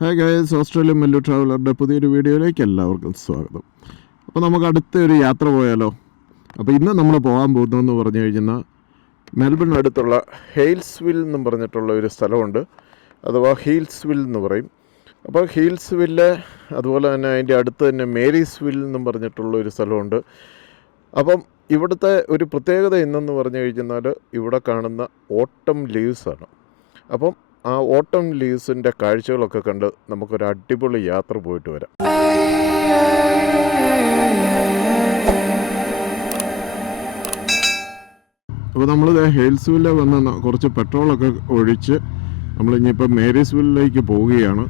Hi guys Australian Mallu ട്രാവലറുടെ പുതിയൊരു വീഡിയോയിലേക്ക് എല്ലാവർക്കും സ്വാഗതം. അപ്പോൾ നമുക്ക് അടുത്ത ഒരു യാത്ര പോയാലോ? അപ്പോൾ ഇന്ന് നമ്മൾ പോകാൻ പോകുന്നതെന്ന് പറഞ്ഞു കഴിഞ്ഞാൽ മെൽബൺ അടുത്തുള്ള ഹെയിൽസ്വിൽ എന്നും പറഞ്ഞിട്ടുള്ള ഒരു സ്ഥലമുണ്ട്. അഥവാ ഹീൽസ്വിൽ എന്ന് പറയും. അപ്പോൾ ഹീൽസ്വില്ല് അതുപോലെ തന്നെ അതിന്റെ അടുത്ത് തന്നെ മേരീസ്വിൽ എന്നും പറഞ്ഞിട്ടുള്ള ഒരു സ്ഥലമുണ്ട്. അപ്പം ഇവിടുത്തെ ഒരു പ്രത്യേകത എന്നെന്ന് പറഞ്ഞു കഴിഞ്ഞാൽ ഇവിടെ കാണുന്ന ഓട്ടം ലീവ്സാണ് അപ്പം ആ ഓട്ടം ലീവ്സിന്റെ കാഴ്ചകളൊക്കെ കണ്ട് നമുക്കൊരു അടിപൊളി യാത്ര പോയിട്ട് വരാം. അപ്പോൾ നമ്മൾ ഹെയിൽസ്വില്ലെ വന്ന് ന- കുറച്ച് പെട്രോളൊക്കെ ഒഴിച്ച് നമ്മൾ ഇനിയിപ്പോൾ മേരീസ് വില്ലേക്ക് പോവുകയാണ്.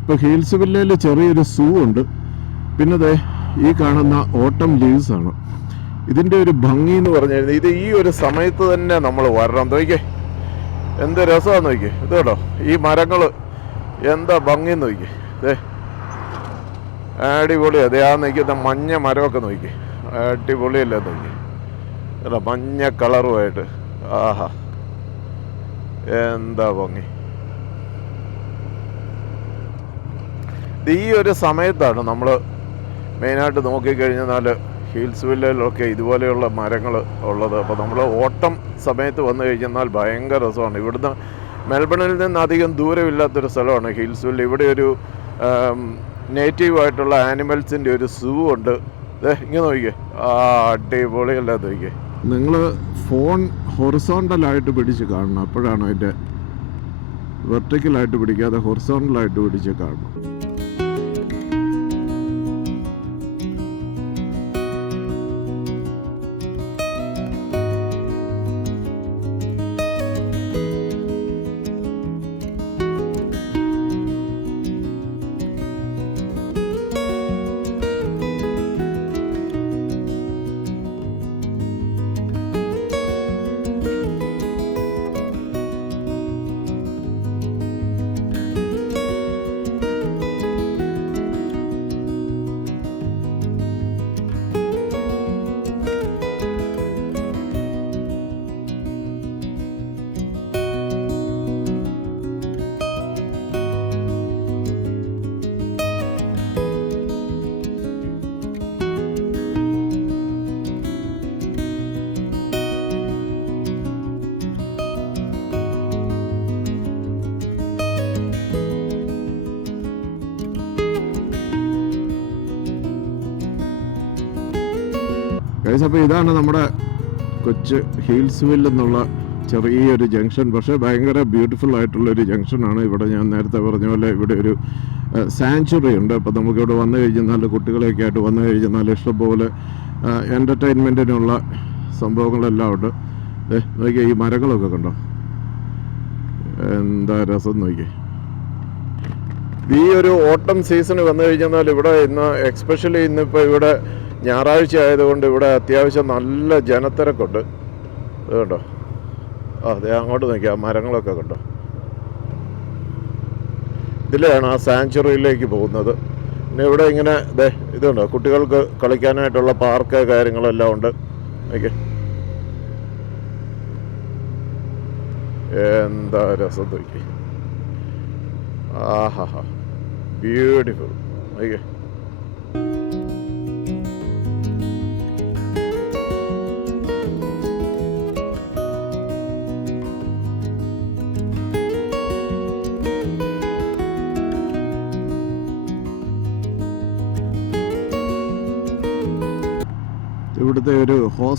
ഇപ്പോൾ ഹീൽസ്വില്ലയിൽ ചെറിയൊരു സൂ ഉണ്ട്. പിന്നെ ദേ ഈ കാണുന്ന ഓട്ടം ലീവ്സ് ആണ് ഇതിന്റെ ഒരു ഭംഗി എന്ന് പറഞ്ഞു കഴിഞ്ഞാൽ ഇത് ഈ ഒരു സമയത്ത് തന്നെ നമ്മൾ വരണം. നോക്കിയേ എന്ത് രസമാണെന്ന് നോക്കി ഇത് കേട്ടോ ഈ മരങ്ങൾ എന്താ ഭംഗി നോക്കി ദേ. അടിപൊളി അതെ ആ നിൽക്കുന്ന മഞ്ഞ മരമൊക്കെ നോക്കി അടിപൊളിയല്ലേ നോക്കി അല്ല മഞ്ഞ കളറുമായിട്ട്. ആഹാ. എന്താ ഭംഗി. ഈ ഒരു സമയത്താണ് നമ്മൾ മെയിനായിട്ട് നോക്കിക്കഴിഞ്ഞാൽ ഹിൽസ് വില്ലയിലൊക്കെ ഇതുപോലെയുള്ള മരങ്ങൾ ഉള്ളത്. അപ്പോൾ നമ്മൾ ഓട്ടം സമയത്ത് വന്നു കഴിഞ്ഞാൽ ഭയങ്കര രസമാണ്. ഇവിടുന്ന് മെൽബണിൽ നിന്ന് അധികം ദൂരമില്ലാത്തൊരു സ്ഥലമാണ് ഹിൽസ് വില്ല. ഇവിടെ ഒരു നേറ്റീവ് ആയിട്ടുള്ള ആനിമൽസിന്റെ ഒരു സൂ ഉണ്ട്. ഇങ്ങനെ നോക്കിയേ ആ അടിപൊളിയല്ലേ നോക്കിയേ നിങ്ങൾ ഫോൺ ഹൊറിസോണ്ടലായിട്ട് പിടിച്ച് കാണണം. അപ്പോഴാണ് അതിന്റെ വെർട്ടിക്കലായിട്ട് പിടിക്കാതെ ഹൊറിസോണ്ടലായിട്ട് പിടിച്ച് കാണണം ഗൈസ് അപ്പോൾ ഇതാണ് നമ്മുടെ കൊച്ച് ഹീൽസ് വിൽ എന്നുള്ള ചെറിയൊരു ജംഗ്ഷൻ. പക്ഷേ ഭയങ്കര ബ്യൂട്ടിഫുൾ ആയിട്ടുള്ളൊരു ജംഗ്ഷനാണ് ഇവിടെ ഞാൻ നേരത്തെ പറഞ്ഞ പോലെ ഇവിടെ ഒരു സാങ്ച്വറി ഉണ്ട്. അപ്പോൾ നമുക്കിവിടെ വന്നു കഴിഞ്ഞാൽ കുട്ടികളെയൊക്കെ ആയിട്ട് വന്നു കഴിഞ്ഞാൽ ഇഷ്ടംപോലെ എന്റർടൈൻമെന്റിനുള്ള സംഭവങ്ങളെല്ലാം ഉണ്ട്. ദേ നോക്കിയേ ഈ മരങ്ങളൊക്കെ കണ്ടോ? എന്താ രസം നോക്കിയേ. ഈ ഒരു ഓട്ടം സീസൺ വന്നു കഴിഞ്ഞാൽ ഇവിടെ ഇന്ന് എക്സ്പെഷ്യലി ഇന്നിപ്പോൾ ഇവിടെ ഞായറാഴ്ച ആയതുകൊണ്ട് ഇവിടെ അത്യാവശ്യം നല്ല ജനത്തിരക്കുണ്ട്. ഇത് കണ്ടോ ആ അതെ അങ്ങോട്ട് നോക്കിയാ മരങ്ങളൊക്കെ കണ്ടോ? ഇതിലാണ് ആ സാങ്ച്വറിയിലേക്ക് പോകുന്നത്. പിന്നെ ഇവിടെ ഇങ്ങനെ ഇതേ ഇതുണ്ടോ? കുട്ടികൾക്ക് കളിക്കാനായിട്ടുള്ള പാർക്ക് കാര്യങ്ങളെല്ലാം ഉണ്ട്. ഓക്കെ എന്താ രസം നോക്കി ആഹാ ബ്യൂട്ടിഫുൾ ഓക്കെ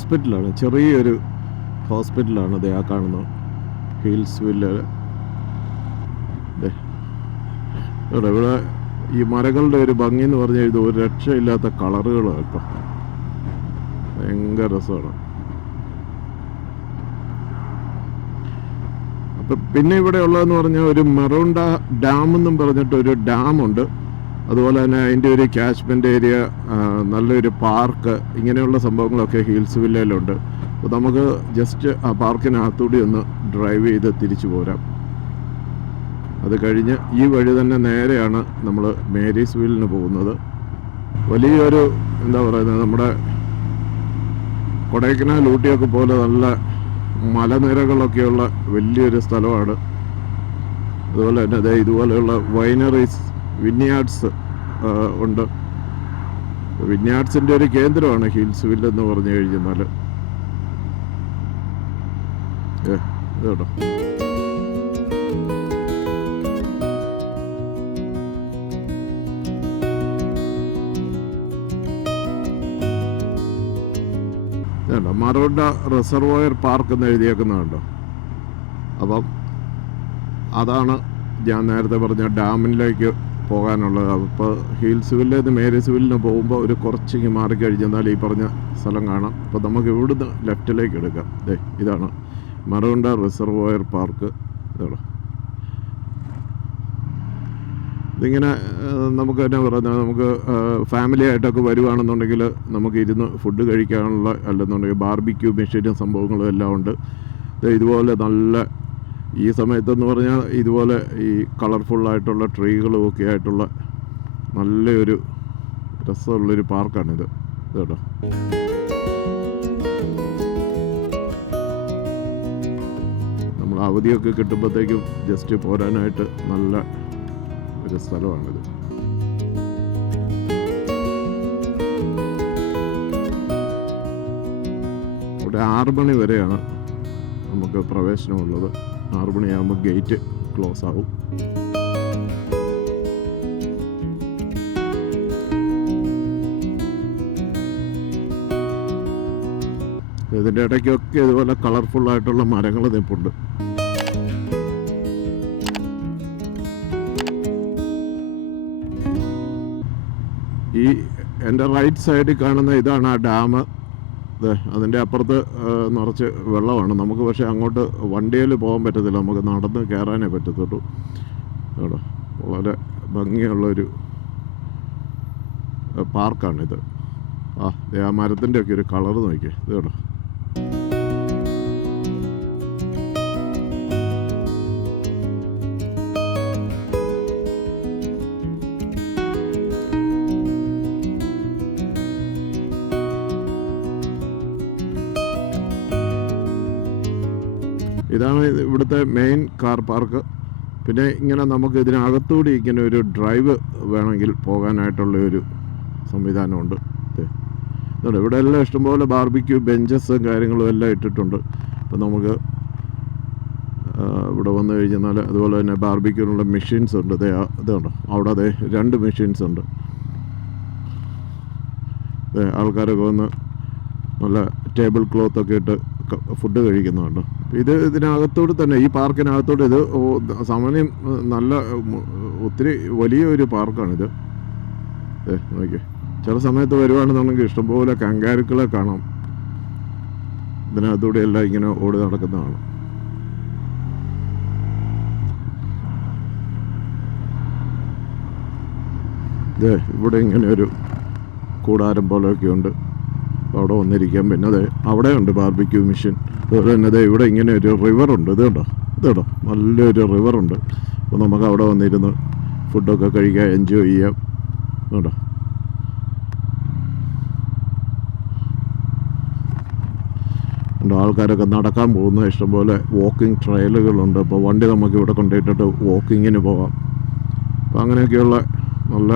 ഹോസ്പിറ്റലാണ്. ചെറിയൊരു ഹോസ്പിറ്റലാണ് അതെ ആ കാണുന്നത്. ഹീൽസ് വില്ല ഇവിടെ ഈ മരങ്ങളുടെ ഒരു ഭംഗി എന്ന് പറഞ്ഞാൽ ഇത് ഒരു രക്ഷയില്ലാത്ത കളറുകളാണ് കേട്ടോ. ഭയങ്കര രസമാണ്. അപ്പം പിന്നെ ഇവിടെ ഉള്ളതെന്ന് പറഞ്ഞാൽ ഒരു മെറോണ്ട ഡാം എന്നും പറഞ്ഞിട്ട് ഒരു ഡാമുണ്ട്. അതുപോലെ തന്നെ അതിന്റെ ഒരു ക്യാച്ച്മെന്റ് ഏരിയ നല്ലൊരു പാർക്ക് ഇങ്ങനെയുള്ള സംഭവങ്ങളൊക്കെ ഹിൽസ് വില്ലയിലുണ്ട്. അപ്പോൾ നമുക്ക് ജസ്റ്റ് ആ പാർക്കിനകത്തൂടി ഒന്ന് ഡ്രൈവ് ചെയ്ത് തിരിച്ചു പോരാം. അത് കഴിഞ്ഞ് ഈ വഴി തന്നെ നേരെയാണ് നമ്മൾ മേരീസ് വീലിന് പോകുന്നത്. വലിയൊരു എന്താ പറയുന്നത് നമ്മുടെ കൊടൈക്കനാൽ ഊട്ടിയൊക്കെ പോലെ നല്ല മലനിരകളൊക്കെയുള്ള വലിയൊരു സ്ഥലമാണ്. അതുപോലെ തന്നെ ഇതുപോലെയുള്ള വൈനറീസ് വിന്യാർഡ്സ് ഉണ്ട്. വിന്യാർഡ്സിന്റെ ഒരു കേന്ദ്രമാണ് ഹിൽസ് വില്ല് എന്ന് പറഞ്ഞു കഴിഞ്ഞാൽ മറോണ്ട റിസർവോയർ പാർക്ക് എന്ന് എഴുതിയേക്കുന്നതുണ്ടോ? അപ്പം അതാണ് ഞാൻ നേരത്തെ പറഞ്ഞ ഡാമിലേക്ക് പോകാനുള്ളത്. അപ്പോൾ ഹിൽസ് വില്ലിൽ നിന്ന് മേരീസ് വില്ലിന് പോകുമ്പോൾ ഒരു കുറച്ചിങ്ങ് മാറിക്കഴിഞ്ഞാൽ ഈ പറഞ്ഞ സ്ഥലം കാണാം. അപ്പോൾ നമുക്ക് ഇവിടുന്ന് ലെഫ്റ്റിലേക്ക് എടുക്കാം. ദേ ഇതാണ് മറോണ്ട റിസർവോയർ പാർക്ക്. ഇതാണ്? ഇതിങ്ങനെ നമുക്ക് എന്നാ പറയുന്നത്? നമുക്ക് ഫാമിലി ആയിട്ടൊക്കെ വരുവാണെന്നുണ്ടെങ്കിൽ നമുക്ക് ഇരുന്ന് ഫുഡ് കഴിക്കാനുള്ള അല്ലെന്നുണ്ടെങ്കിൽ ബാർബിക്യൂ മെഷീനും സംഭവങ്ങളും എല്ലാം ഉണ്ട്. ഇതുപോലെ നല്ല ഈ സമയത്തെന്ന് പറഞ്ഞാൽ ഇതുപോലെ ഈ കളർഫുള്ളായിട്ടുള്ള ട്രീകളും ഒക്കെ ആയിട്ടുള്ള നല്ലൊരു രസമുള്ളൊരു പാർക്കാണിത്. കേട്ടോ നമ്മൾ അവധിയൊക്കെ കിട്ടുമ്പോഴത്തേക്കും ജസ്റ്റ് പോരാനായിട്ട് നല്ല ഒരു സ്ഥലമാണിത്. ഇവിടെ ആറ് മണി വരെയാണ് നമുക്ക് പ്രവേശനമുള്ളത്. ആറ് മണിയാകുമ്പോൾ ഗേറ്റ് ക്ലോസ് ആവും. ഇതിന്റെ ഇടയ്ക്കൊക്കെ ഇതുപോലെ കളർഫുള്ളായിട്ടുള്ള മരങ്ങൾ നിൽപ്പുണ്ട് ഈ എന്റെ റൈറ്റ് സൈഡിൽ കാണുന്ന ഇതാണ് ആ ഡാം അതിന്റെ അപ്പുറത്ത് നിറച്ച് വെള്ളമാണ്. നമുക്ക് പക്ഷേ അങ്ങോട്ട് വണ്ടിയിൽ പോകാൻ പറ്റത്തില്ല. നമുക്ക് നടന്ന് കയറാനേ പറ്റത്തുള്ളൂ. കേട്ടോ വളരെ ഭംഗിയുള്ളൊരു പാർക്കാണിത്. ആ ആ ഒക്കെ ഒരു കളർ നോക്കിയേ. ഇത് കേട്ടോ കാർ പാർക്ക്. പിന്നെ ഇങ്ങനെ നമുക്ക് ഇതിനകത്തൂടി ഇങ്ങനെ ഒരു ഡ്രൈവ് വേണമെങ്കിൽ പോകാനായിട്ടുള്ള ഒരു സംവിധാനമുണ്ട്. ഇവിടെ എല്ലാം ഇഷ്ടംപോലെ ബാർബിക്യൂ ബെഞ്ചസും കാര്യങ്ങളും എല്ലാം ഇട്ടിട്ടുണ്ട്. അപ്പം നമുക്ക് ഇവിടെ വന്നു കഴിഞ്ഞാൽ അതുപോലെ തന്നെ ബാർബിക്യൂനുള്ള മെഷീൻസ് ഉണ്ട്. ദേ ആ- ഇതുണ്ട് അവിടെ അതെ രണ്ട് മെഷീൻസ് ഉണ്ട്. ആൾക്കാരൊക്കെ വന്ന് നല്ല ടേബിൾ ക്ലോത്തൊക്കെ ഇട്ട് ഫുഡ് കഴിക്കുന്നുണ്ട്. ഇത് ഇതിനകത്തോട് തന്നെ ഈ പാർക്കിനകത്തോട് ഇത് സമയം നല്ല ഒത്തിരി വലിയൊരു പാർക്കാണിത്. ഏ നോക്കിയേ. ചില സമയത്ത് വരുവാണെന്നുണ്ടെങ്കിൽ ഇഷ്ടംപോലെ കങ്കാരുക്കളെ കാണാം. ഇതിനകത്തൂടെ എല്ലാം ഇങ്ങനെ ഓടി നടക്കുന്നതാണ്. ഇവിടെ ഇങ്ങനെ ഒരു കൂടാരം പോലെയൊക്കെ ഉണ്ട് അവിടെ വന്നിരിക്കാം പിന്നെ അതെ അവിടെ ഉണ്ട് ബാർബിക്യൂ മിഷൻ അതുപോലെ തന്നെ അതെ ഇവിടെ ഇങ്ങനെ ഒരു റിവറുണ്ട് ഇത് കണ്ടോ? ഇത് കണ്ടോ? നല്ലൊരു റിവറുണ്ട് അപ്പോൾ നമുക്ക് അവിടെ വന്നിരുന്ന് ഫുഡൊക്കെ കഴിക്കാം എൻജോയ് ചെയ്യാം. കേട്ടോ ആൾക്കാരൊക്കെ നടക്കാൻ പോകുന്ന ഇഷ്ടംപോലെ വാക്കിംഗ് ട്രയലുകളുണ്ട് അപ്പോൾ വണ്ടി നമുക്ക് ഇവിടെ കൊണ്ടുപോയിട്ടിട്ട് വാക്കിങ്ങിന് പോവാം. അപ്പോൾ അങ്ങനെയൊക്കെയുള്ള നല്ല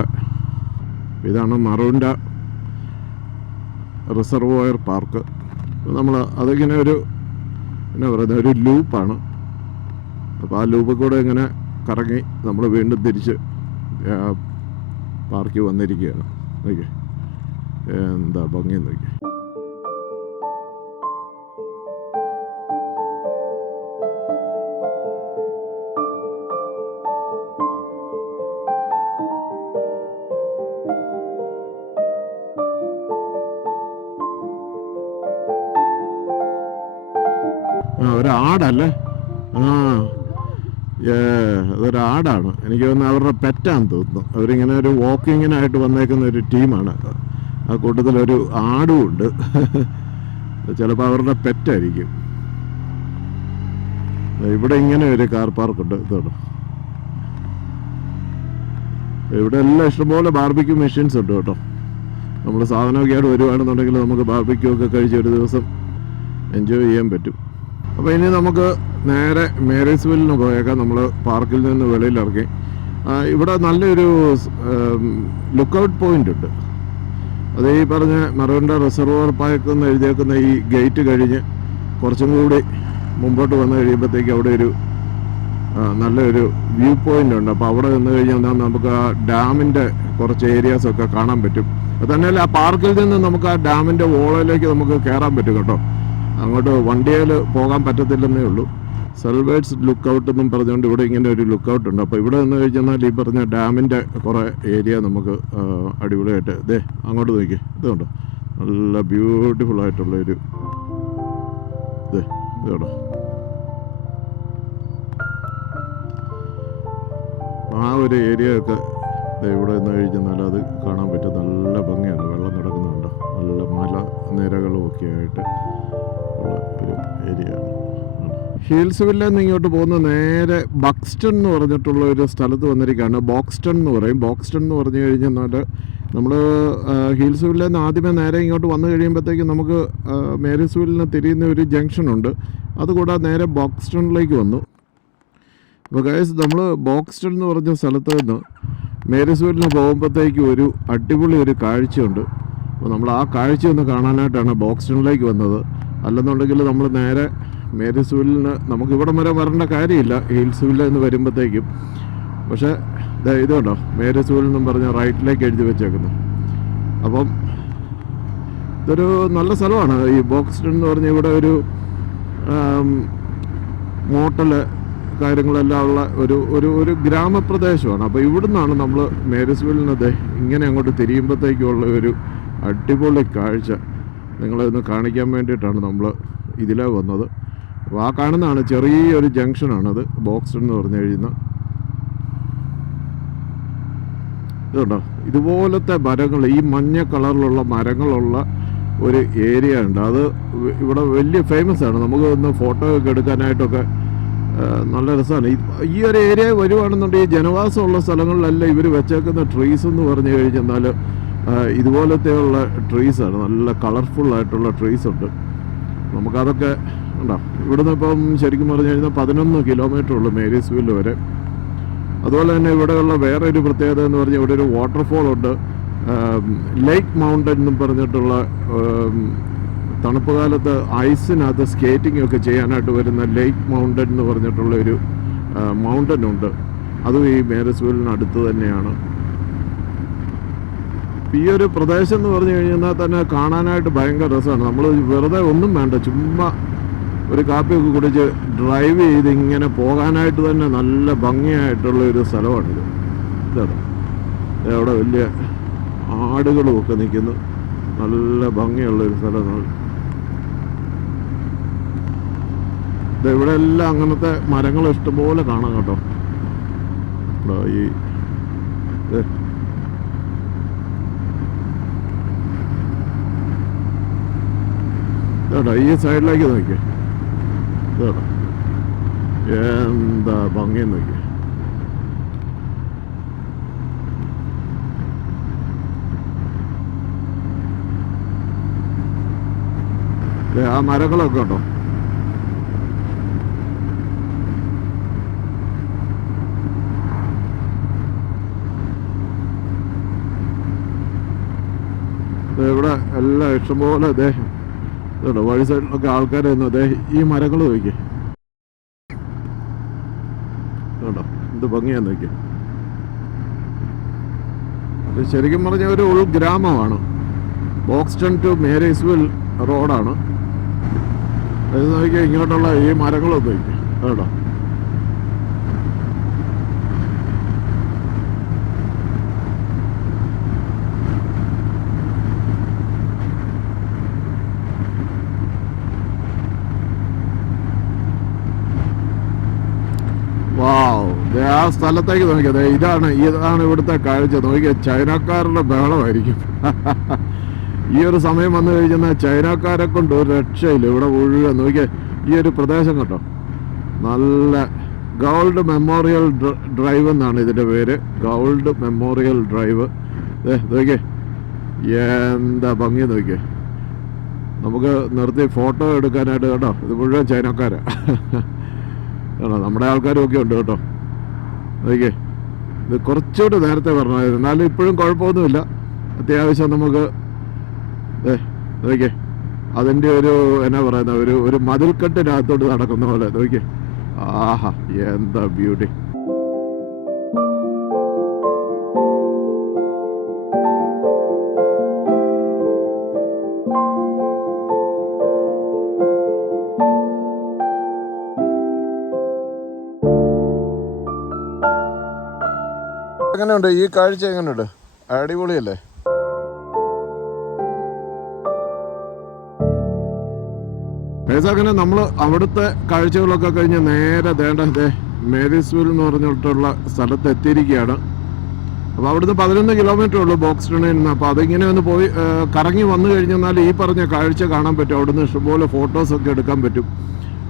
ഇതാണ് മറൂന്റെ റിസർവോയർ പാർക്ക് നമ്മൾ അതിങ്ങനെ ഒരു എന്നാ പറയുന്നത് ഒരു ലൂപ്പാണ് അപ്പോൾ ആ ലൂപ്പിൽ കൂടെ ഇങ്ങനെ കറങ്ങി നമ്മൾ വീണ്ടും തിരിച്ച് പാർക്കിൽ വന്നിരിക്കുകയാണ്. ഓക്കെ എന്താ ഭംഗി നോക്കി ആടാണ് എനിക്ക് തോന്നുന്നു അവരുടെ പെറ്റാന്ന് തോന്നുന്നു. അവരിങ്ങനെ ഒരു വാക്കിങ്ങിനായിട്ട് വന്നേക്കുന്ന ഒരു ടീമാണ് ആ കൂട്ടത്തിലൊരു ആടും ഉണ്ട്. ചിലപ്പോൾ അവരുടെ പെറ്റായിരിക്കും. ഇവിടെ ഇങ്ങനെ ഒരു കാർ പാർക്കുണ്ട്. ഇതാണ് ഇവിടെ എല്ലാം ഇഷ്ടംപോലെ ബാർബിക്യൂ മെഷീൻസ് ഉണ്ട് കേട്ടോ. നമ്മൾ സാധനമൊക്കെ ആയിട്ട് വരുവാണെന്നുണ്ടെങ്കിൽ നമുക്ക് ബാർബിക്യൂ ഒക്കെ കഴിച്ച് ഒരു ദിവസം എൻജോയ് ചെയ്യാൻ പറ്റും. അപ്പോൾ ഇനി നമുക്ക് നേരെ മേരീസ്വില്ലിന് പോയേക്കാം. നമ്മൾ പാർക്കിൽ നിന്ന് വെളിയിലിറങ്ങി. ഇവിടെ നല്ലൊരു ലുക്കൗട്ട് പോയിന്റ് ഉണ്ട്. അത് ഈ പറഞ്ഞ മറവിന്റെ റിസർവർ പാർക്ക് എന്ന് എഴുതിയേക്കുന്ന ഈ ഗേറ്റ് കഴിഞ്ഞ് കുറച്ചും കൂടി മുമ്പോട്ട് വന്നു കഴിയുമ്പോഴത്തേക്ക് അവിടെ ഒരു നല്ലൊരു വ്യൂ പോയിന്റ് ഉണ്ട്. അപ്പോൾ അവിടെ നിന്ന് കഴിഞ്ഞാൽ നമുക്ക് ആ ഡാമിന്റെ കുറച്ച് ഏരിയാസ് ഒക്കെ കാണാൻ പറ്റും. തന്നെയല്ല ആ പാർക്കിൽ നിന്ന് നമുക്ക് ആ ഡാമിന്റെ ഓളയിലേക്ക് നമുക്ക് കയറാൻ പറ്റും കേട്ടോ. അങ്ങോട്ട് വണ്ടിയിൽ പോകാൻ പറ്റത്തില്ലെന്നേ ഉള്ളൂ. സെൽവേഴ്സ് ലുക്കൗട്ട് എന്നും പറഞ്ഞുകൊണ്ട് ഇവിടെ ഇങ്ങനെ ഒരു ലുക്ക് ഔട്ട് ഉണ്ട്. അപ്പോൾ ഇവിടെ നിന്ന് കഴിഞ്ഞാൽ ഈ പറഞ്ഞ ഡാമിന്റെ കുറേ ഏരിയ നമുക്ക് അടിപൊളിയായിട്ട് ദേ അങ്ങോട്ട് നോക്കി ഇതുകൊണ്ട് കണ്ടോ? നല്ല ബ്യൂട്ടിഫുൾ ആയിട്ടുള്ള ഒരു ദേ ഇത് കണ്ടോ? ആ ഒരു ഏരിയ ഒക്കെ ഇവിടെ നിന്ന് കഴിഞ്ഞാൽ അത് കാണാൻ പറ്റും നല്ല ഭംഗിയാണ്. വെള്ളം കിടക്കുന്നുണ്ട്. നല്ല മല നിരകളും ഒക്കെ ആയിട്ട് ഉള്ള ഒരു ഏരിയ ആണ് ഹിൽസ് നിന്ന് ഇങ്ങോട്ട് പോകുന്ന നേരെ ബക്സ്റ്റൺ എന്ന് പറഞ്ഞിട്ടുള്ള ഒരു സ്ഥലത്ത് വന്നിരിക്കുകയാണ്. ബോക്സ്റ്റൺ എന്ന് പറയും. ബോക്സ്റ്റൺ എന്ന് പറഞ്ഞു കഴിഞ്ഞാൽ നമ്മൾ ഹിൽസ് വില്ലിൽ നിന്ന് ആദ്യമേ നേരെ ഇങ്ങോട്ട് വന്നു കഴിയുമ്പോഴത്തേക്കും നമുക്ക് മേരീസ് വില്ലിന് തിരിയുന്ന ഒരു ജംഗ്ഷൻ ഉണ്ട്. അതുകൂടാതെ നേരെ ബോക്സ്റ്റണിലേക്ക് വന്നു. അപ്പോൾ ഗൈസ് നമ്മൾ ബോക്സ്റ്റൺ എന്ന് പറഞ്ഞ സ്ഥലത്ത് നിന്ന് മേരീസ്വെല്ലിന് പോകുമ്പോഴത്തേക്കും ഒരു അടിപൊളി ഒരു കാഴ്ചയുണ്ട്. അപ്പോൾ നമ്മൾ ആ കാഴ്ച ഒന്ന് കാണാനായിട്ടാണ് ബോക്സ്റ്റണിലേക്ക് വന്നത്. അല്ലെന്നുണ്ടെങ്കിൽ നമ്മൾ നേരെ മേരീസ്വെല്ലിന് നമുക്ക് ഇവിടം വരെ വരേണ്ട കാര്യമില്ല. ഹിൽസ്വില്ല എന്ന് വരുമ്പോഴത്തേക്കും പക്ഷേ ദേ ഇത് കണ്ടോ? മേരീസ്വെൽ പറഞ്ഞ പറഞ്ഞ് റൈറ്റിലേക്ക് എഴുതി വെച്ചേക്കുന്നു. അപ്പം ഇതൊരു നല്ല സ്ഥലമാണ്. ഈ ബോക്സ്റ്റൺ എന്ന് പറഞ്ഞ ഇവിടെ ഒരു മോട്ടൽ കാര്യങ്ങളെല്ലാം ഉള്ള ഒരു ഒരു ഒരു ഗ്രാമപ്രദേശമാണ്. അപ്പോൾ ഇവിടുന്നാണ് നമ്മൾ ദേ ഇങ്ങനെ അങ്ങോട്ട് തിരിയുമ്പോഴത്തേക്കുള്ള ഒരു അടിപൊളി കാഴ്ച. നിങ്ങളെ ഒന്ന് കാണിക്കാൻ വേണ്ടിയിട്ടാണ് നമ്മൾ ഇതിലേ വന്നത്. അപ്പോൾ ആ കാണുന്നതാണ് ചെറിയൊരു ജംഗ്ഷനാണത്. ബോക്സ് എന്ന് പറഞ്ഞു കഴിയുന്ന ഇതുണ്ടോ? ഇതുപോലത്തെ മരങ്ങൾ ഈ മഞ്ഞ കളറിലുള്ള മരങ്ങളുള്ള ഒരു ഏരിയ ഉണ്ട്. അത് ഇവിടെ വലിയ ഫേമസ് ആണ്. നമുക്ക് ഒന്ന് ഫോട്ടോ ഒക്കെ എടുക്കാനായിട്ടൊക്കെ നല്ല രസമാണ്. ഈ- ഒരു ഏരിയ വരുവാണെന്നുണ്ടെങ്കിൽ ജനവാസമുള്ള സ്ഥലങ്ങളിലല്ല ഇവർ വെച്ചേക്കുന്ന ട്രീസ് എന്ന് പറഞ്ഞു കഴിഞ്ഞാൽ ഇതുപോലത്തെയുള്ള ട്രീസാണ് നല്ല കളർഫുള്ളായിട്ടുള്ള ട്രീസ് ഉണ്ട്. നമുക്കതൊക്കെ ഉണ്ടോ? ഇവിടുന്ന് ഇപ്പം ശരിക്കും പറഞ്ഞു കഴിഞ്ഞാൽ പതിനൊന്ന് കിലോമീറ്റർ ഉള്ളു മേരീസ്വില്ല് വരെ. അതുപോലെ തന്നെ ഇവിടെയുള്ള വേറെ ഒരു പ്രത്യേകത എന്ന് പറഞ്ഞാൽ ഇവിടെ ഒരു വാട്ടർഫോൾ ഉണ്ട്. ലേക്ക് മൗണ്ടൻ എന്ന് പറഞ്ഞിട്ടുള്ള തണുപ്പ് കാലത്ത് ഐസിനകത്ത് സ്കേറ്റിംഗ് ഒക്കെ ചെയ്യാനായിട്ട് വരുന്ന ലേക്ക് മൗണ്ടൻ എന്ന് പറഞ്ഞിട്ടുള്ള ഒരു മൗണ്ടൻ ഉണ്ട്. അതും ഈ മേരസ്വലിന് അടുത്ത് തന്നെയാണ്. ഈ ഒരു പ്രദേശം എന്ന് പറഞ്ഞു കഴിഞ്ഞാൽ തന്നെ കാണാനായിട്ട് ഭയങ്കര രസമാണ്. നമ്മൾ വെറുതെ ഒന്നും വേണ്ട ചുമ്മാ ഒരു കാപ്പിയൊക്കെ കുടിച്ച് ഡ്രൈവ് ചെയ്ത് ഇങ്ങനെ പോകാനായിട്ട് തന്നെ നല്ല ഭംഗിയായിട്ടുള്ള ഒരു സ്ഥലമാണിത്. ഇതാണ്. അവിടെ വലിയ ആടുകളും ഒക്കെ നിൽക്കുന്നു. നല്ല ഭംഗിയുള്ള ഒരു സ്ഥലമാണ്. ഇവിടെ എല്ലാം അങ്ങനത്തെ മരങ്ങൾ ഇഷ്ടംപോലെ കാണാം കേട്ടോ. ഇവിടെ ഈ ഈ സൈഡിലേക്ക് നോക്കിയേ. കേട്ടോ എന്താ ഭംഗി നോക്കിയേ ദേ, ആ മരങ്ങളൊക്കെ ഉണ്ടോ? ഇവിടെ എല്ലാം ഇഷ്ടംപോലെ ദേ ഇതുണ്ട്? വഴി സൈഡിലൊക്കെ ആൾക്കാർ അതെ ഈ മരങ്ങൾ നോക്കി കേട്ടോ എന്ത് ഭംഗിയാന്ന് നോക്കി അത് ശരിക്കും പറഞ്ഞ ഒരു ഉൾഗ്രാമമാണ് ബോക്സ്റ്റൺ ടു മേരീസ്വിൽ റോഡാണ് അത് നോക്കിയാൽ ഇങ്ങോട്ടുള്ള ഈ മരങ്ങളൊക്കെ നോക്കി കേട്ടോ ആ സ്ഥലത്തേക്ക് നോക്കിയത് ഇതാണ് ഇതാണ് ഇവിടുത്തെ കാഴ്ച. നോക്കിയ ചൈനക്കാരുടെ ബഹളമായിരിക്കും. ഈ ഒരു സമയം വന്നു കഴിഞ്ഞാൽ ചൈനക്കാരെ കൊണ്ട് ഒരു രക്ഷയില്ല. ഇവിടെ മുഴുവൻ നോക്കിയ ഈ ഒരു പ്രദേശം കേട്ടോ നല്ല ഗോൾഡ് മെമ്മോറിയൽ ഡ്രൈവ് എന്നാണ് ഇതിന്റെ പേര്. Gold memorial drive. നോക്കിയേ എന്താ ഭംഗി നോക്കിയേ നമുക്ക് നിർത്തി ഫോട്ടോ എടുക്കാനായിട്ട് കേട്ടോ ഇത് മുഴുവൻ ചൈനക്കാരാ. ആണോ നമ്മുടെ ആൾക്കാരും ഒക്കെ ഉണ്ട് കേട്ടോ. നോക്കിയേ ഇത് കുറച്ചുകൂടെ നേരത്തെ പറഞ്ഞായിരുന്നു. എന്നാലും ഇപ്പോഴും കുഴപ്പമൊന്നുമില്ല. അത്യാവശ്യം നമുക്ക് നോക്കിയേ അതിന്റെ ഒരു എന്നാ പറയുന്ന ഒരു ഒരു മതിൽക്കെട്ടിനകത്തോട്ട് നടക്കുന്ന പോലെ. നോക്കിയേ. ആഹാ എന്താ ബ്യൂട്ടി. എങ്ങനെയുണ്ട്? ഈ കാഴ്ച എങ്ങനെയുണ്ട്? അടിപൊളിയല്ലേ? ഏതാക്കനെ നമ്മൾ അവിടുത്തെ കാഴ്ചകളൊക്കെ കഴിഞ്ഞ് നേരെ ദേണ്ടേ മേരീസ്വിൽ എന്ന് പറഞ്ഞിട്ടുള്ള സ്ഥലത്ത് എത്തിയിരിക്കുകയാണ്. അപ്പോൾ അവിടുന്ന് പതിനൊന്ന് കിലോമീറ്റർ ഉള്ളൂ ബോക്സ് ടണിൽ നിന്ന്. അപ്പോൾ അതിങ്ങനെ ഒന്ന് പോയി കറങ്ങി വന്നു കഴിഞ്ഞെന്നാൽ ഈ പറഞ്ഞ കാഴ്ച കാണാൻ പറ്റും. അവിടുന്ന് ഇഷ്ടംപോലെ ഫോട്ടോസൊക്കെ എടുക്കാൻ പറ്റും.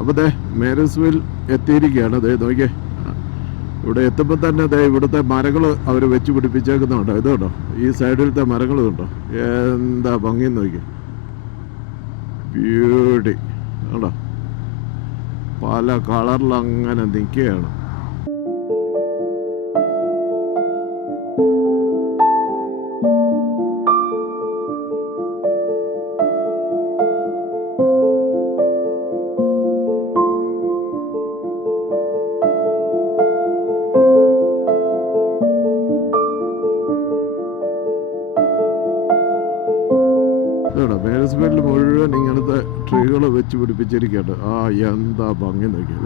അപ്പോൾ ദേ മേരീസ്വിൽ എത്തിയിരിക്കുകയാണ്. ദേ നോക്കിയേ. ഇവിടെ എത്തുമ്പോൾ തന്നെ അതെ ഇവിടുത്തെ മരങ്ങൾ അവർ വെച്ച് പിടിപ്പിച്ചേക്കുന്നുണ്ട് ഇത് കേട്ടോ ഈ സൈഡിലത്തെ മരങ്ങൾ കണ്ടോ? എന്താ ഭംഗി നോക്കി ബ്യൂട്ടി കണ്ടോ? പല കളറിൽ അങ്ങനെ നിൽക്കുകയാണ്. പിടിപ്പിച്ചിരിക്കട്ടെ ആ എന്താ ഭംഗി നോക്കി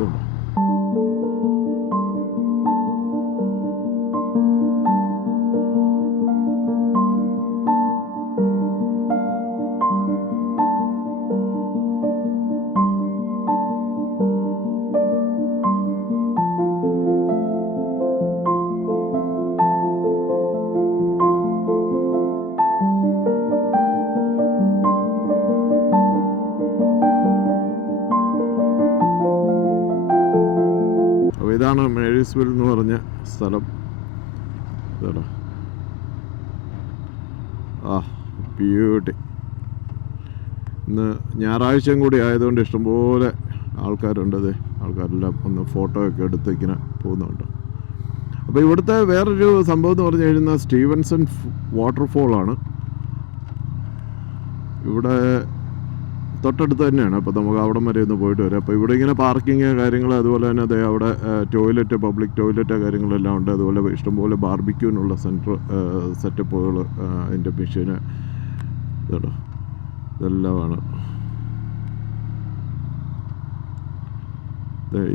സ്ഥലം. ഇതാണ്? ആ ബ്യൂട്ടി ഇന്ന് ഞായറാഴ്ചയും കൂടി ആയതുകൊണ്ട് ഇഷ്ടംപോലെ ആൾക്കാരുണ്ടത് ആൾക്കാരെല്ലാം ഒന്ന് ഫോട്ടോ ഒക്കെ എടുത്ത് ഇങ്ങനെ പോകുന്നുണ്ട്. അപ്പോൾ ഇവിടുത്തെ വേറൊരു സംഭവം എന്ന് പറഞ്ഞു കഴിഞ്ഞാൽ സ്റ്റീവൻസൺ വാട്ടർഫോളാണ് ഇവിടെ തൊട്ടടുത്ത് തന്നെയാണ്. അപ്പോൾ നമുക്ക് അവിടം വരെ ഒന്ന് പോയിട്ട് വരാം. അപ്പോൾ ഇവിടെ ഇങ്ങനെ പാർക്കിങ് കാര്യങ്ങൾ അതുപോലെ തന്നെ അതേ അവിടെ ടോയ്ലറ്റ് പബ്ലിക് ടോയ്ലറ്റ് കാര്യങ്ങളെല്ലാം ഉണ്ട്. അതുപോലെ ഇഷ്ടംപോലെ ബാർബിക്യൂവിനുള്ള സെന്റർ സെറ്റപ്പുകൾ അതിന്റെ മെഷീന് ഇതോ ഇതെല്ലാമാണ്.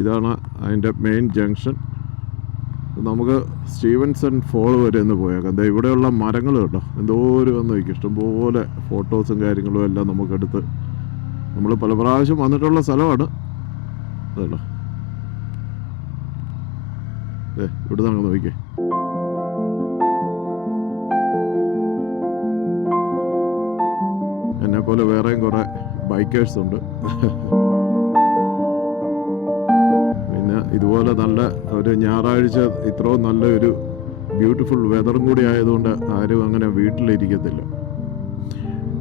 ഇതാണ് അതിന്റെ മെയിൻ ജംഗ്ഷൻ നമുക്ക് സ്റ്റീവൻസൺ ഫോൾ വരെ ഒന്ന് പോയേക്കാം. ഇവിടെയുള്ള മരങ്ങൾ കേട്ടോ ഒരു വന്ന് വയ്ക്കും ഇഷ്ടംപോലെ ഫോട്ടോസും കാര്യങ്ങളും എല്ലാം നമുക്കെടുത്ത് നമ്മൾ പല പ്രാവശ്യം വന്നിട്ടുള്ള സ്ഥലമാണ്. അതല്ലോ ഏ ഇവിടെ നിന്ന് നോക്കിക്കേ. എന്നെ പോലെ വേറെയും കുറെ ബൈക്കേഴ്സ് ഉണ്ട്. പിന്നെ ഇതുപോലെ നല്ല ഒരു ഞായറാഴ്ച ഇത്രയും നല്ലൊരു ബ്യൂട്ടിഫുൾ വെതറും കൂടി ആയതുകൊണ്ട് ആരും അങ്ങനെ വീട്ടിലിരിക്കത്തില്ല.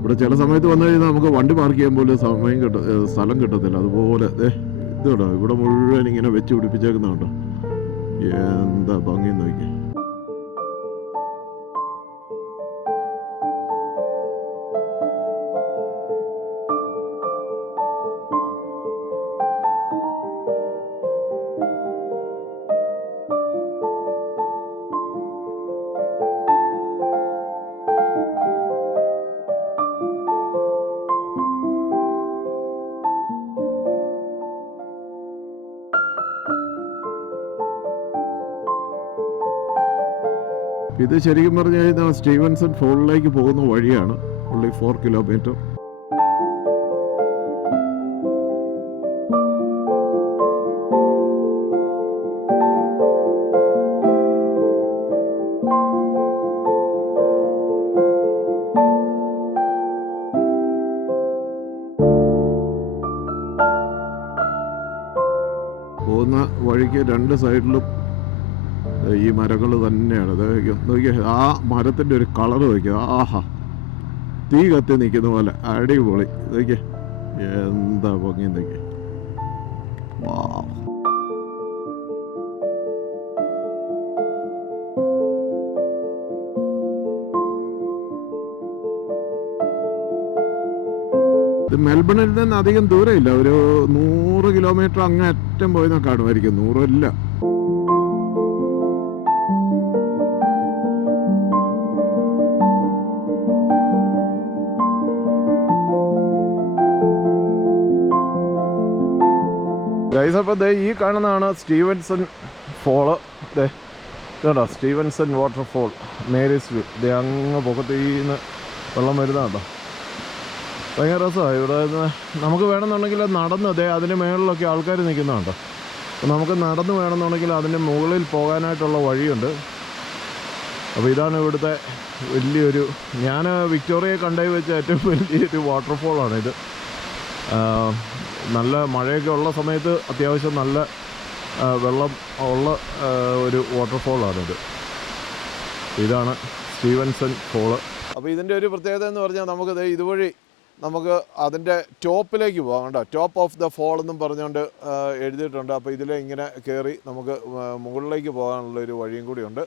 ഇവിടെ ചില സമയത്ത് വന്നു കഴിഞ്ഞാൽ നമുക്ക് വണ്ടി പാർക്ക് ചെയ്യാൻ പോലും സമയം കിട്ട സ്ഥലം കിട്ടത്തില്ല. അതുപോലെ ഇത് കേട്ടോ ഇവിടെ മുഴുവൻ ഇങ്ങനെ വെച്ച് പിടിപ്പിച്ചേക്കുന്നുണ്ടോ എന്താ ഭംഗി നോക്കി ഇത് ശരിക്കും പറഞ്ഞു കഴിഞ്ഞാൽ സ്റ്റീവൻസൺ ഫോളിലേക്ക് പോകുന്ന വഴിയാണ് ഉള്ളി ഫോർ കിലോമീറ്റർ. പോകുന്ന വഴിക്ക് രണ്ട് സൈഡിലും ഈ മരങ്ങൾ തന്നെയാണ്. നോക്കിയാൽ ആ മരത്തിന്റെ ഒരു കളർ നോക്കിയത് ആഹാ. തീ കത്തി നിൽക്കുന്ന പോലെ അടിപൊളി. നോക്കിയേ എന്താ പൊങ്ങി നോക്കിയേ. വാ മെൽബണിൽ നിന്ന് അധികം ദൂരമില്ല. ഒരു നൂറ് കിലോമീറ്റർ അങ്ങേറ്റം പോയി കാണുമായിരിക്കും നൂറില്ല. അപ്പോൾ ദേ ഈ കാണുന്നതാണ് സ്റ്റീവൻസൺ ഫോൾ ദേ കേട്ടോ സ്റ്റീവൻസൺ വാട്ടർഫോൾ മേരീസ് വ്യൂ ദേ അങ്ങ് പുറത്തീന്ന് വെള്ളം വരുന്നതാണ്ടോ ഭയങ്കര രസമാണ് ഇവിടെ നമുക്ക് വേണമെന്നുണ്ടെങ്കിൽ നടന്ന് ദേ അതിന്റെ മുകളിലൊക്കെ ആൾക്കാർ നിൽക്കുന്നുണ്ടോ അപ്പോൾ നമുക്ക് നടന്ന് വേണമെന്നുണ്ടെങ്കിൽ അതിന്റെ മുകളിൽ പോകാനായിട്ടുള്ള വഴിയുണ്ട്. അപ്പോൾ ഇതാണ് ഇവിടുത്തെ വലിയൊരു ഞാൻ വിക്ടോറിയ കണ്ടേ വെച്ച ഏറ്റവും വലിയൊരു വാട്ടർഫോളാണിത് നല്ല മഴയൊക്കെ ഉള്ള സമയത്ത് അത്യാവശ്യം നല്ല വെള്ളം ഉള്ള ഒരു വാട്ടർഫോളാണിത് ഇതാണ് സ്റ്റീവൻസൺ ഫോൾ അപ്പോൾ ഇതിന്റെ ഒരു പ്രത്യേകത എന്ന് പറഞ്ഞാൽ നമുക്ക് ദേ ഇതുവഴി നമുക്ക് അതിന്റെ ടോപ്പിലേക്ക് പോകാം കേട്ടോ. ടോപ്പ് ഓഫ് ദ ഫോൾ എന്നും പറഞ്ഞുകൊണ്ട് എഴുതിയിട്ടുണ്ട്. അപ്പോൾ ഇതിലെ ഇങ്ങനെ കയറി നമുക്ക് മുകളിലേക്ക് പോകാനുള്ള ഒരു വഴിയും കൂടിയുണ്ട്.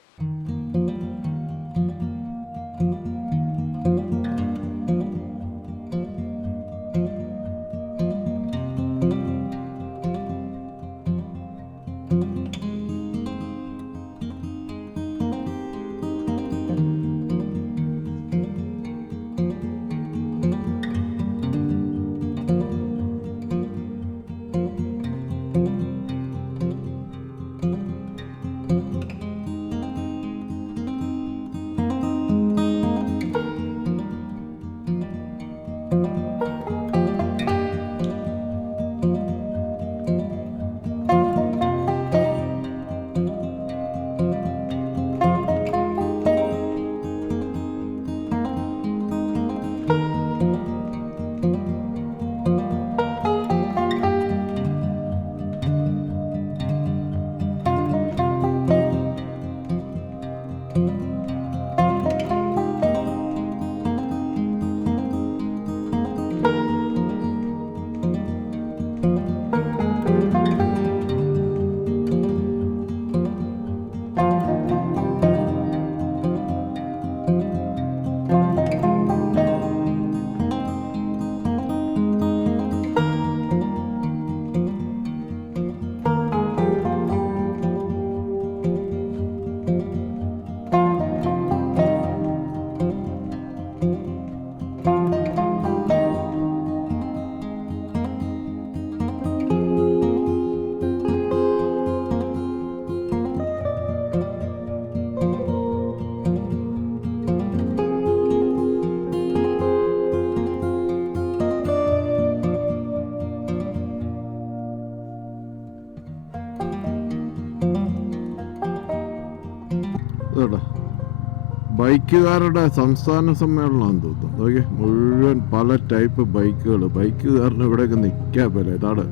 ബൈക്കുകാരുടെ സംസ്ഥാന സമ്മേളനമാണെന്ന് തോന്നുന്നു. ഓക്കെ മുഴുവൻ പല ടൈപ്പ് ബൈക്കുകൾ. ബൈക്കുകാരന് ഇവിടെയൊക്കെ നിൽക്കാൻ പോലെ ഇതാണ്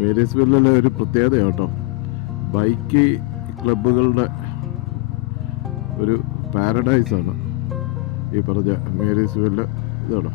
മേരീസ് വില്ലിലെ ഒരു പ്രത്യേകത കേട്ടോ. ബൈക്ക് ക്ലബുകളുടെ ഒരു പാരഡൈസാണ് ഈ പറഞ്ഞ മേരീസ് വില്ല് ഇതാണോ?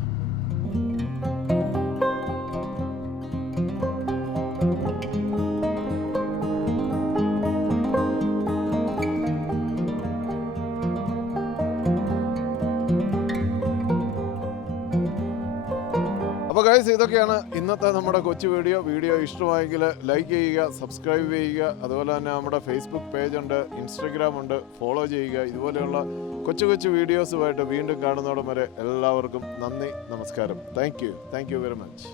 ഇതൊക്കെയാണ് ഇന്നത്തെ നമ്മുടെ കൊച്ചു വീഡിയോ. വീഡിയോ ഇഷ്ടമായെങ്കിൽ ലൈക്ക് ചെയ്യുക സബ്സ്ക്രൈബ് ചെയ്യുക. അതുപോലെ തന്നെ നമ്മുടെ ഫേസ്ബുക്ക് പേജ് ഉണ്ട് ഇൻസ്റ്റഗ്രാം ഉണ്ട്. ഫോളോ ചെയ്യുക. ഇതുപോലെയുള്ള കൊച്ചു കൊച്ചു വീഡിയോസുമായിട്ട് വീണ്ടും കാണുന്നതോടെ വരെ എല്ലാവർക്കും നന്ദി നമസ്കാരം. Thank you thank you very much